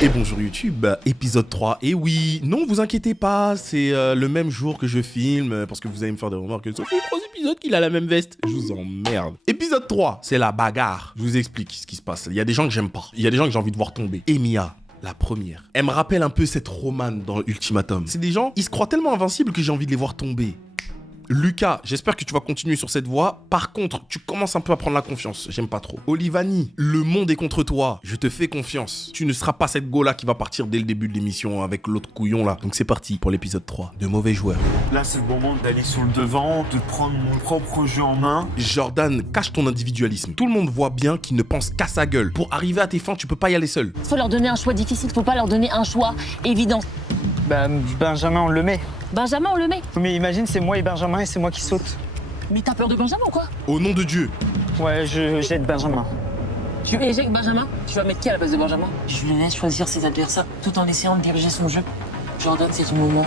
Et bonjour YouTube, épisode 3. Et oui, non vous inquiétez pas, c'est le même jour que je filme, parce que vous allez me faire des remarques, ça fait 3 épisodes qu'il a la même veste. Je vous emmerde. Épisode 3, c'est la bagarre. Je vous explique ce qui se passe. Il y a des gens que j'aime pas, il y a des gens que j'ai envie de voir tomber. Emiya, la première. Elle me rappelle un peu cette Romane dans Ultimatum. C'est des gens, ils se croient tellement invincibles que j'ai envie de les voir tomber. Lucas, j'espère que tu vas continuer sur cette voie. Par contre, tu commences un peu à prendre la confiance. J'aime pas trop. Olivani, le monde est contre toi. Je te fais confiance. Tu ne seras pas cette go là qui va partir dès le début de l'émission avec l'autre couillon là. Donc c'est parti pour l'épisode 3 de Mauvais Joueurs. Là, c'est le moment d'aller sur le devant, de prendre mon propre jeu en main. Jordan, cache ton individualisme. Tout le monde voit bien qu'il ne pense qu'à sa gueule. Pour arriver à tes fins, tu peux pas y aller seul. Faut leur donner un choix difficile, faut pas leur donner un choix évident. Bah, Benjamin, on le met. Benjamin, on le met. Mais imagine, c'est moi et Benjamin et c'est moi qui saute. Mais t'as peur de Benjamin ou quoi? Au nom de Dieu. Ouais, je jette Benjamin. Tu éjectes Benjamin? Tu vas mettre qui à la place de Benjamin? Je le laisse choisir ses adversaires tout en essayant de diriger son jeu. Jordan, c'est ton moment.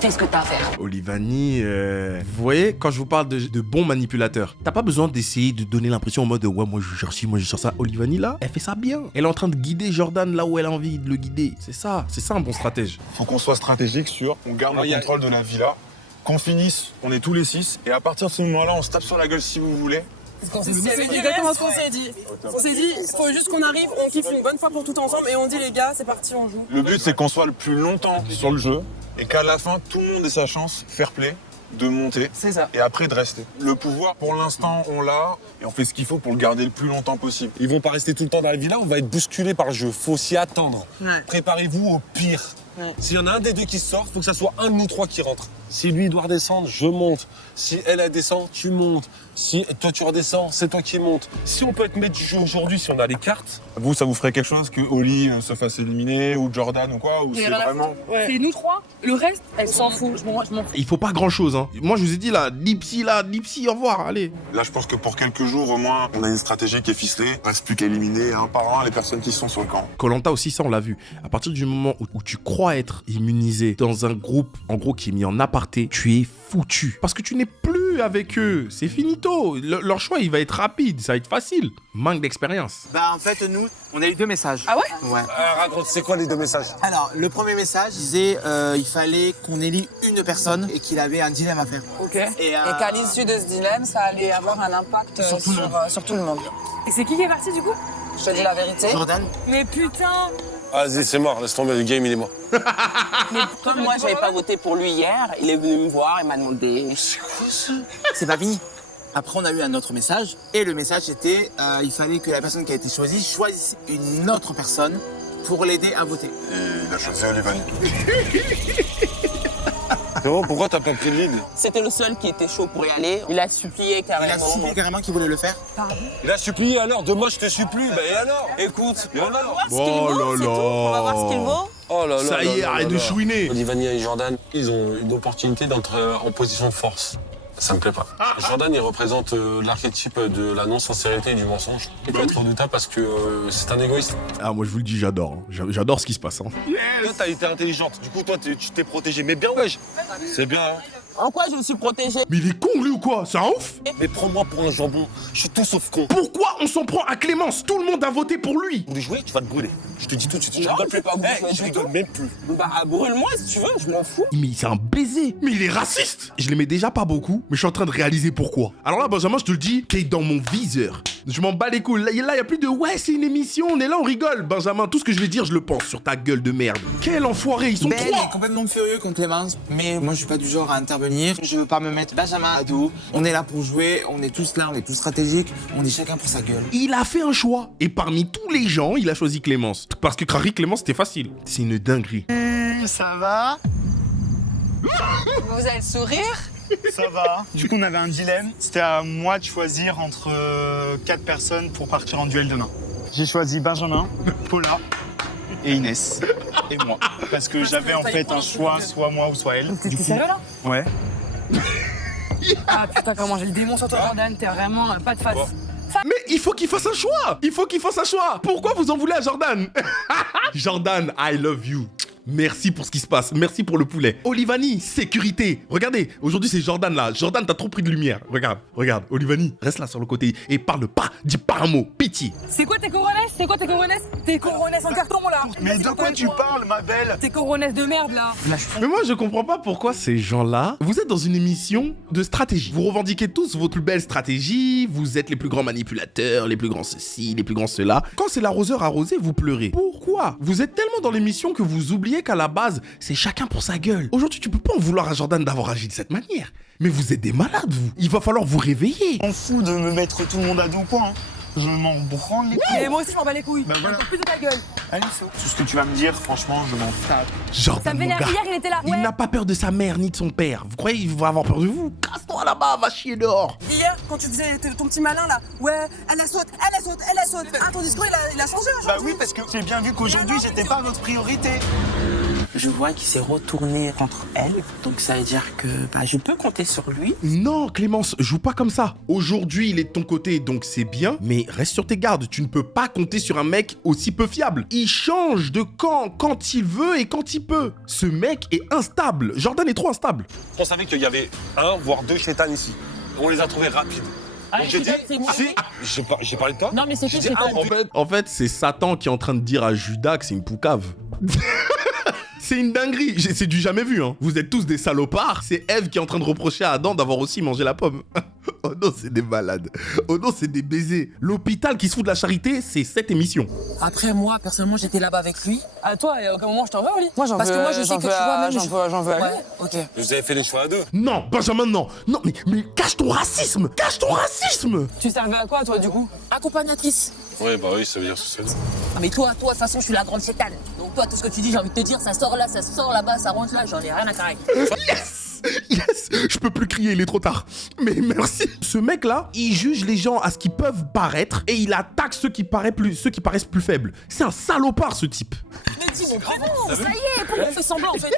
Fais ce que t'as à faire. Olivani, vous voyez, quand je vous parle de bons manipulateurs, t'as pas besoin d'essayer de donner l'impression en mode ouais, moi je gère ci, moi je gère ça. Olivani là, elle fait ça bien. Elle est en train de guider Jordan là où elle a envie de le guider. C'est ça un bon stratège. Faut qu'on soit stratégique sur on garde le contrôle de la villa, qu'on finisse, on est tous les 6, et à partir de ce moment-là, on se tape sur la gueule si vous voulez. C'est exactement ce qu'on s'est dit. On s'est dit, il faut juste qu'on arrive, on kiffe une bonne fois pour tout ensemble et on dit les gars, c'est parti, on joue. Le but, c'est qu'on soit le plus longtemps sur le jeu, et qu'à la fin, tout le monde ait sa chance, fair play, de monter, C'est ça. et après de rester. Le pouvoir, pour l'instant, on l'a, et on fait ce qu'il faut pour le garder le plus longtemps possible. Ils vont pas rester tout le temps dans la villa, on va être bousculé par le jeu. Faut s'y attendre. Ouais. Préparez-vous au pire. Ouais. S'il y en a un des deux qui sort, faut que ça soit un de nous trois qui rentre. Si lui doit redescendre, je monte. Si elle descend, tu montes. Si toi tu redescends, c'est toi qui montes. Si on peut être maître du jeu aujourd'hui, si on a les cartes. Vous, ça vous ferait quelque chose que Oli se fasse éliminer, ou Jordan, ou quoi, ou c'est vraiment... C'est nous trois, le reste, elle s'en fout. Je m'en fous. Il faut pas grand chose, hein. Moi je vous ai dit là, Nipsey, au revoir, allez. Là, je pense que pour quelques jours, au moins, on a une stratégie qui est ficelée. Il reste plus qu'à éliminer un par un les personnes qui sont sur le camp. Koh-Lanta aussi, ça on l'a vu. À partir du moment où tu crois être immunisé dans un groupe, en gros, qui est mis en aparté, tu es foutu. Parce que tu n'es plus avec eux. C'est finito. Leur choix, il va être rapide. Ça va être facile. Manque d'expérience. Bah en fait nous, on a eu 2 messages. Ah ouais? Ouais. Raconte, c'est quoi les deux messages? Alors le premier message disait il fallait qu'on élit une personne et qu'il avait un dilemme à faire. Ok. Et, Et qu'à l'issue de ce dilemme, ça allait avoir un impact sur tout le monde. Et c'est qui est parti du coup? Je te dis la vérité. Jordan. Mais putain! Vas-y, c'est mort, laisse tomber, le game il est mort. Mais comme moi, j'avais pas voté pour lui hier, il est venu me voir et m'a demandé. C'est pas fini. Après on a eu un autre message et le message c'était il fallait que la personne qui a été choisie choisisse une autre personne pour l'aider à voter. Et il a choisi Olivani. Frérot, pourquoi t'as pas pris le lead? C'était le seul qui était chaud pour y aller. Il a supplié Il a carrément. supplié carrément qu'il voulait le faire. Il a supplié alors, demain je te supplie. Bah et alors? Écoute, et alors? Oh là là. On va voir ce qu'il vaut. Oh là là. Ça y est, arrête de chouiner. Olivani et Jordan, ils ont une opportunité d'être en position de force. Ça me plaît pas. Jordan, il représente l'archétype de la non-sincérité et du mensonge. Il peut être redoutable parce que c'est un égoïste. Ah, moi je vous le dis, j'adore. Hein. J'adore ce qui se passe. Hein. Toi, t'as été intelligente. Du coup, toi, tu t'es protégé. Mais bien, wesh. C'est bien, hein. En quoi je me suis protégée? Mais il est con lui ou quoi? C'est un ouf? Mais prends-moi pour un jambon. Je suis tout sauf con. Pourquoi on s'en prend à Clémence? Tout le monde a voté pour lui. Vous voulez jouer, tu vas te brûler. Je te dis tout de suite. Non, je vais pas brûler Je du rigole tout. même plus. Bah, brûle-moi si tu veux, je m'en fous. Mais c'est un baiser. Mais il est raciste. Je l'aimais déjà pas beaucoup, mais je suis en train de réaliser pourquoi. Alors là, Benjamin, je te le dis, t'es dans mon viseur. Je m'en bats les couilles. Là, y a plus de ouais, c'est une émission, on est là, on rigole. Benjamin, tout ce que je vais dire, je le pense sur ta gueule de merde. Quel enfoiré, ils sont Ben trois. est complètement furieux contre Clémence, mais moi je suis pas du genre à intervenir. Je veux pas me mettre Benjamin à dos. On est là pour jouer, on est tous là, on est tous stratégiques, on est chacun pour sa gueule. Il a fait un choix. Et parmi tous les gens, il a choisi Clémence. Parce que Crary Clémence, c'était facile. C'est une dinguerie. Ça va? Vous allez sourire? Ça va. Du coup, on avait un dilemme. C'était à moi de choisir entre 4 personnes pour partir en duel demain. J'ai choisi Benjamin, Paula et Inès. Et moi. Parce que j'avais en fait un choix, soit moi ou soit elle. T'es sérieux là? Ouais. Ah putain, comment j'ai le démon sur toi, Jordan, t'es vraiment pas de face. Mais il faut qu'il fasse un choix. Il faut qu'il fasse un choix. Pourquoi vous en voulez à Jordan? Jordan, I love you. Merci pour ce qui se passe. Merci pour le poulet. Olivani, sécurité. Regardez, aujourd'hui c'est Jordan là. Jordan, t'as trop pris de lumière. Regarde. Olivani, reste là sur le côté et parle pas. Dis pas un mot. Pitié. C'est quoi tes coronesses? Tes coronesses en carton là. Mais de quoi tu parles, ma belle? Tes coronesses de merde là. Mais moi je comprends pas pourquoi ces gens-là. Vous êtes dans une émission de stratégie. Vous revendiquez tous votre plus belle stratégie. Vous êtes les plus grands manipulateurs, les plus grands ceci, les plus grands cela. Quand c'est l'arroseur arrosé, vous pleurez. Pourquoi? Vous êtes tellement dans l'émission que vous oubliez qu'à la base, c'est chacun pour sa gueule. Aujourd'hui, tu peux pas en vouloir à Jordan d'avoir agi de cette manière. Mais vous êtes des malades, vous. Il va falloir vous réveiller. Je m'en fous de me mettre tout le monde à dos coin. Je m'en branle les couilles. Et moi aussi je m'en bats les couilles. Bah voilà. Encore plus de ta gueule. Allez, c'est tout ce que tu vas me dire, franchement, je m'en tape. Jordan, Ça me mon vénère. gars, Hier il était là. il n'a pas peur de sa mère ni de son père. Vous croyez qu'il va avoir peur de vous? Casse-toi là-bas, va chier dehors. Hier, quand tu faisais ton petit malin là, ouais, elle a sauté. Ah, ton discours il a changé Bah aujourd'hui. oui, parce que j'ai bien vu qu'aujourd'hui, j'étais pas votre priorité. Je vois qu'il s'est retourné contre elle, donc ça veut dire que je peux compter sur lui. Non, Clémence, joue pas comme ça. Aujourd'hui, il est de ton côté, donc c'est bien, mais reste sur tes gardes. Tu ne peux pas compter sur un mec aussi peu fiable. Il change de camp quand il veut et quand il peut. Ce mec est instable. Jordan est trop instable. On savait qu'il y avait un, voire deux chétanes ici. On les a trouvés rapides. Ah, Donc j'ai dit, c'est moi. si, j'ai parlé de toi. Non, mais c'est J'ai qui dit, c'est ah, En fait, c'est Satan qui est en train de dire à Judas que c'est une poucave. C'est une dinguerie, c'est du jamais vu, hein. Vous êtes tous des salopards. C'est Ève qui est en train de reprocher à Adam d'avoir aussi mangé la pomme. Oh non, c'est des malades. Oh non, c'est des baisers. L'hôpital qui se fout de la charité, c'est cette émission. Après, moi, personnellement, j'étais là-bas avec lui. À toi, et à aucun moment je t'en veux, Oli. Moi, j'en veux. Parce que moi je sais que tu vois même. J'en veux à lui. Ouais, ok. Vous avez fait les choix à deux. Non, Benjamin, non. Non, mais cache ton racisme. Cache ton racisme. Tu servais à quoi toi du coup? Accompagnatrice. Ouais, bah oui, ça veut dire social. Ah, mais toi, de toute façon, je suis la grande chétane. Donc, toi, tout ce que tu dis, j'ai envie de te dire, ça sort là, ça sort là-bas, ça rentre là, j'en ai rien à carrer. Yes, je peux plus crier, il est trop tard. Mais merci. Ce mec-là, il juge les gens à ce qu'ils peuvent paraître et il attaque ceux qui paraissent plus faibles. C'est un salopard, ce type. Mais dis, mais bravo, ça y est, pourquoi on fait semblant en fait?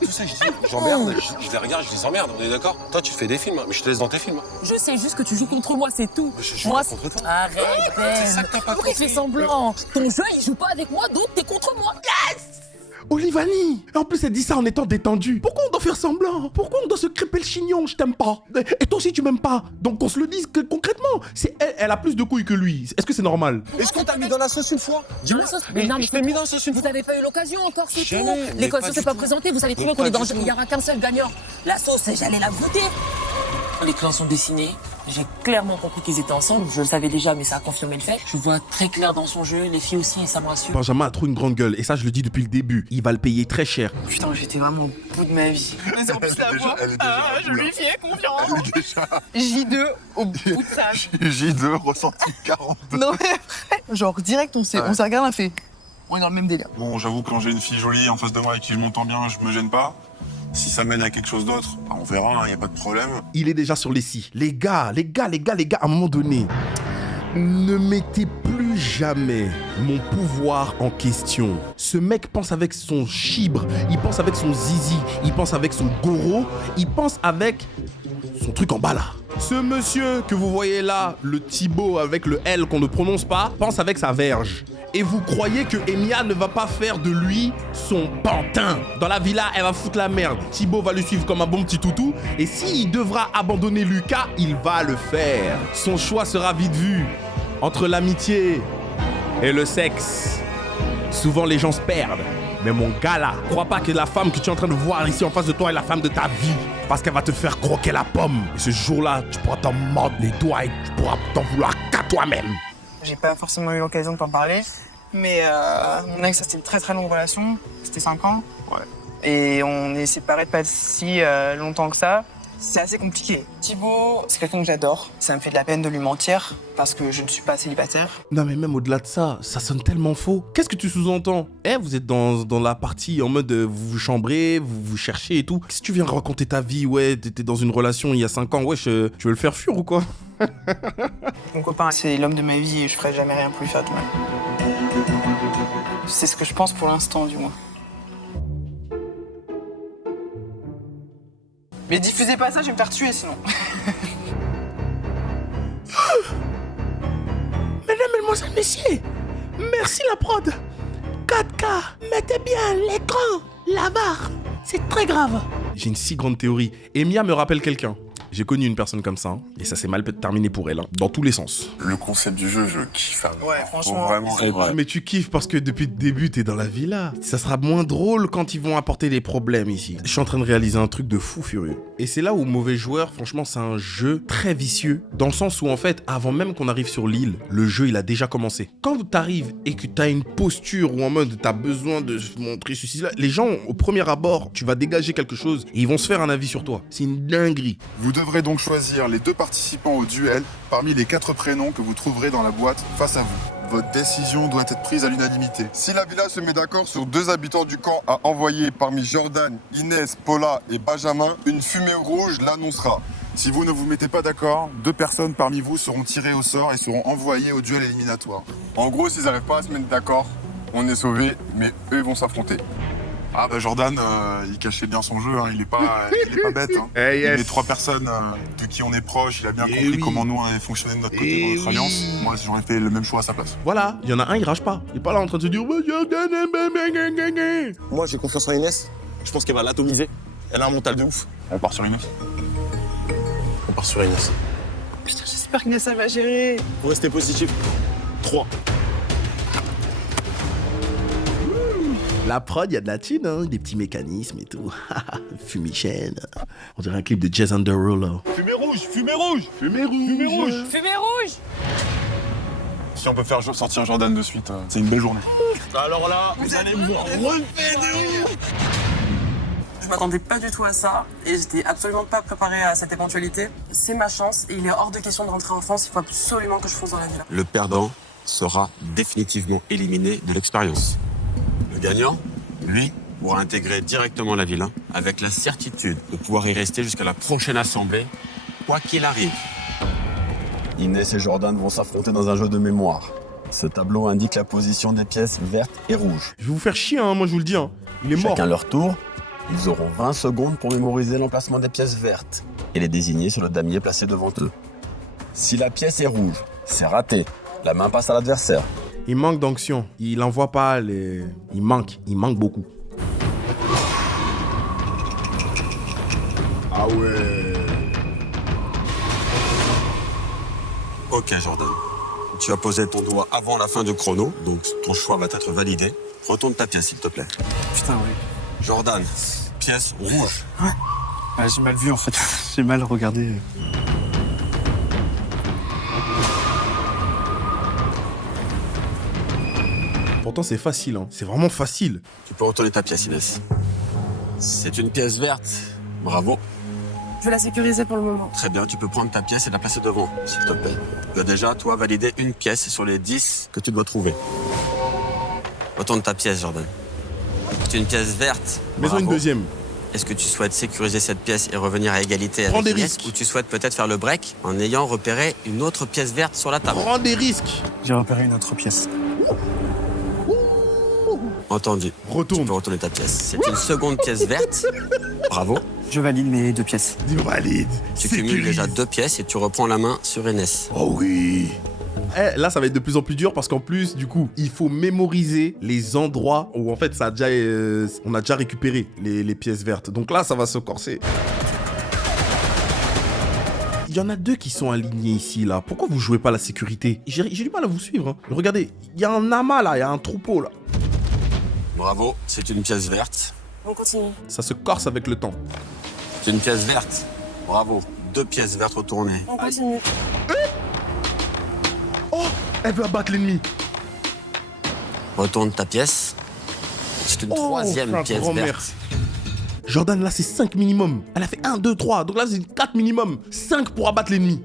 Tout ça, je dis, j'emmerde, je les regarde, je les emmerde, on est d'accord? Toi, tu fais des films, hein, mais je te laisse dans tes films. Hein. Je sais juste que tu joues contre moi, c'est tout. Je joue Moi, pas contre toi. Arrête, Ben. pourquoi tu fais semblant? Ton jeu il joue pas avec moi, donc t'es contre moi. Olivani. En plus, elle dit ça en étant détendue. Pourquoi on doit faire semblant? Pourquoi on doit se crêper le chignon? Je t'aime pas. Et toi aussi, tu m'aimes pas. Donc, qu'on se le dise concrètement. C'est elle a plus de couilles que lui. Est-ce que c'est normal? Est-ce qu'on t'a mis dans la sauce une fois? Dans la sauce. Mais non, mais je t'ai mis dans la sauce une vous fois. n'avez pas eu l'occasion encore, c'est tout. Jamais, mais L'école pas sauce du n'est pas tout. présentée, vous savez très bien Mais qu'on est pas dans. du tout. Il n'y aura qu'un seul gagnant. La sauce, j'allais la goûter. Les clans sont dessinés. J'ai clairement compris qu'ils étaient ensemble. Je le savais déjà, mais ça a confirmé le fait. Je vois très clair dans son jeu, les filles aussi, et ça me rassure. Benjamin a trop une grande gueule. Et ça, je le dis depuis le début. Il va le payer très cher. Putain, j'étais vraiment au bout de ma vie. Mais en plus la voix, je lui fais confiance. J2 au bout de sa vie. J2, ressenti 40. Non mais après, genre direct on s'est regardé, on a fait. On est dans le même délire. Bon, j'avoue, quand j'ai une fille jolie en face de moi avec qui je m'entends bien, je me gêne pas. Si ça mène à quelque chose d'autre, bah, on verra, y a pas de problème. Il est déjà sur les scies. Les gars, à un moment donné, ne mettez plus jamais mon pouvoir en question. Ce mec pense avec son chibre, il pense avec son zizi, il pense avec son goro, il pense avec son truc en bas là. Ce monsieur que vous voyez là, le Thibaut avec le L qu'on ne prononce pas, pense avec sa verge. Et vous croyez que Emilia ne va pas faire de lui son pantin? Dans la villa, elle va foutre la merde. Thibaut va le suivre comme un bon petit toutou. Et s'il devra abandonner Lucas, il va le faire. Son choix sera vite vu. Entre l'amitié et le sexe, souvent les gens se perdent. Mais mon gars là, crois pas que la femme que tu es en train de voir ici en face de toi est la femme de ta vie. Parce qu'elle va te faire croquer la pomme. Et ce jour-là, tu pourras t'en mordre les doigts et tu pourras t'en vouloir qu'à toi-même. J'ai pas forcément eu l'occasion de t'en parler, mais mon ex, c'était une très très longue relation, c'était 5 ans. Ouais. Et on est séparés pas si longtemps que ça. C'est assez compliqué. Thibaut, c'est quelqu'un que j'adore. Ça me fait de la peine de lui mentir parce que je ne suis pas célibataire. Non mais même au-delà de ça, ça sonne tellement faux. Qu'est-ce que tu sous-entends? Vous êtes dans la partie en mode vous vous chambrez, vous vous cherchez et tout. Qu'est-ce que tu viens raconter ta vie? Ouais, t'étais dans une relation il y a 5 ans, wesh, tu veux le faire fuir ou quoi? Mon copain, c'est l'homme de ma vie et je ferai jamais rien pour lui faire du mal. C'est ce que je pense pour l'instant, du moins. Mais diffusez pas ça, je vais me faire tuer sinon. Mesdames, Mesdemoiselles, Messieurs, merci la prod. 4K. Mettez bien l'écran, la barre. C'est très grave. J'ai une si grande théorie. Emiya me rappelle quelqu'un. J'ai connu une personne comme ça, hein, et ça s'est mal terminé pour elle, hein, dans tous les sens. Le concept du jeu, je kiffe. Ouais, franchement. Vraiment être vrai. Mais tu kiffes parce que depuis le début, t'es dans la villa. Ça sera moins drôle quand ils vont apporter des problèmes ici. Je suis en train de réaliser un truc de fou furieux. Et c'est là où Mauvais Joueur, franchement, c'est un jeu très vicieux. Dans le sens où, en fait, avant même qu'on arrive sur l'île, le jeu, il a déjà commencé. Quand t'arrives et que t'as une posture où en mode t'as besoin de montrer ceci, là, les gens, au premier abord, tu vas dégager quelque chose et ils vont se faire un avis sur toi. C'est une dinguerie. Vous devrez donc choisir les 2 participants au duel parmi les 4 prénoms que vous trouverez dans la boîte face à vous. Votre décision doit être prise à l'unanimité. Si la villa se met d'accord sur 2 habitants du camp à envoyer parmi Jordan, Inès, Paula et Benjamin, une fumée rouge l'annoncera. Si vous ne vous mettez pas d'accord, 2 personnes parmi vous seront tirées au sort et seront envoyées au duel éliminatoire. En gros, s'ils n'arrivent pas à se mettre d'accord, on est sauvés, mais eux vont s'affronter. Ah bah Jordan, il cachait bien son jeu, hein. il est pas bête. Hein. Hey, yes. Les 3 personnes de qui on est proche, il a bien compris comment nous on avait fonctionné de notre côté dans notre alliance. Moi j'aurais fait le même choix à sa place. Voilà, il y en a un, il rage pas. Il est pas là en train de se dire Moi, j'ai confiance en Inès. Je pense qu'elle va l'atomiser. Elle a un mental de ouf. On part sur Inès. On part sur Inès. Putain, j'espère qu'Inès, ça va gérer. Faut rester positif. 3. La prod, il y a de la thune, hein, des petits mécanismes et tout. Fumigène. On dirait un clip de Jason Derulo. Fumée rouge, fumée rouge, Fumée rouge. fumée rouge. Fumée rouge. Si on peut faire sortir Jordan de suite, c'est une belle journée. Alors là, vous allez me voir refait de ouf. Je m'attendais pas du tout à ça et j'étais absolument pas préparé à cette éventualité. C'est ma chance et il est hors de question de rentrer en France. Il faut absolument que je fonce dans la villa. Le perdant sera définitivement éliminé de l'expérience. Le gagnant, lui, pourra intégrer directement la villa avec la certitude de pouvoir y rester jusqu'à la prochaine assemblée, quoi qu'il arrive. Inès et Jordan vont s'affronter dans un jeu de mémoire. Ce tableau indique la position des pièces vertes et rouges. Je vais vous faire chier, hein, moi je vous le dis. Hein. Il est mort. Chacun leur tour, ils auront 20 secondes pour mémoriser l'emplacement des pièces vertes et les désigner sur le damier placé devant eux. Si la pièce est rouge, c'est raté. La main passe à l'adversaire. Il manque d'onction. Il envoie pas les... Il manque beaucoup. Ah ouais. Ok Jordan, tu as posé ton doigt avant la fin du chrono, donc ton choix va être validé. Retourne ta pièce s'il te plaît. Putain, oui. Jordan, pièce rouge. Ah, j'ai mal vu en fait. J'ai mal regardé. Pourtant c'est facile, hein. C'est vraiment facile. Tu peux retourner ta pièce Inès. C'est une pièce verte. Bravo. Je vais la sécuriser pour le moment. Très bien, tu peux prendre ta pièce et la placer devant, s'il te plaît. Tu as déjà, toi, validé une pièce sur les 10 que tu dois trouver. Retourne ta pièce, Jordan. C'est une pièce verte. Mets-en une deuxième. Est-ce que tu souhaites sécuriser cette pièce et revenir à égalité Prends avec des Inès, risques. ou tu souhaites peut-être faire le break en ayant repéré une autre pièce verte sur la table? Prends des risques. J'ai repéré une autre pièce. Entendu. Tu Retourne. peux retourner ta pièce. C'est une seconde pièce verte. Bravo. Je valide mes 2 pièces. Dis valide. Tu cumules Sécurise. déjà 2 pièces et tu reprends la main sur Inès. Oh oui. Là, ça va être de plus en plus dur parce qu'en plus, du coup, il faut mémoriser les endroits où en fait, ça a déjà, on a déjà récupéré les pièces vertes. Donc là, ça va se corser. Il y en a 2 qui sont alignés ici, là. Pourquoi vous jouez pas la sécurité? J'ai du mal à vous suivre. Hein. Regardez, il y a un amas là, il y a un troupeau là. Bravo, c'est une pièce verte. On continue. Ça se corse avec le temps. C'est une pièce verte. Bravo. 2 pièces vertes retournées. On continue. Oh, elle veut abattre l'ennemi. Retourne ta pièce. C'est une troisième sa pièce grand-mère. verte. Jordan, là, c'est 5 minimum. Elle a fait 1, 2, 3. Donc là, c'est 4 minimum. 5 pour abattre l'ennemi.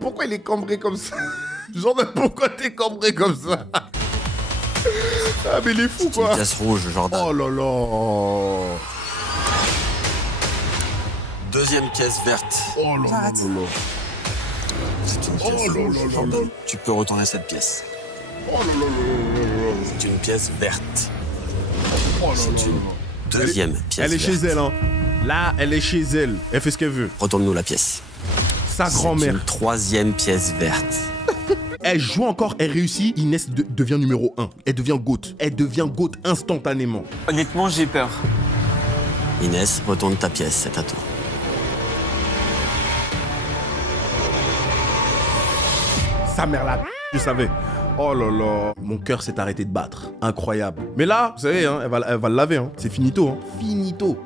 Pourquoi il est cambré comme ça? Jordan, pourquoi t'es cambré comme ça? Ah, mais il est fou, C'est une quoi. pièce rouge, Jordan. Oh là là. Deuxième pièce verte. Oh là là J'arrête. là là. C'est une pièce Oh là rouge, là là Jordan. là. Tu peux retourner cette pièce. Oh là là là là là. C'est une pièce verte. Oh là là C'est une là. deuxième pièce Elle est verte. chez elle, hein. Là, elle est chez elle. Elle fait ce qu'elle veut. Retourne-nous la pièce. Sa C'est grand-mère. une troisième pièce verte. Elle joue encore, elle réussit. Inès devient numéro 1. Elle devient GOAT. Elle devient GOAT instantanément. Honnêtement, j'ai peur. Inès, retourne ta pièce, c'est à toi. Sa mère la je savais. Oh là là, mon cœur s'est arrêté de battre. Incroyable. Mais là, vous savez, hein, elle va le laver. Hein. C'est finito. Hein. Finito.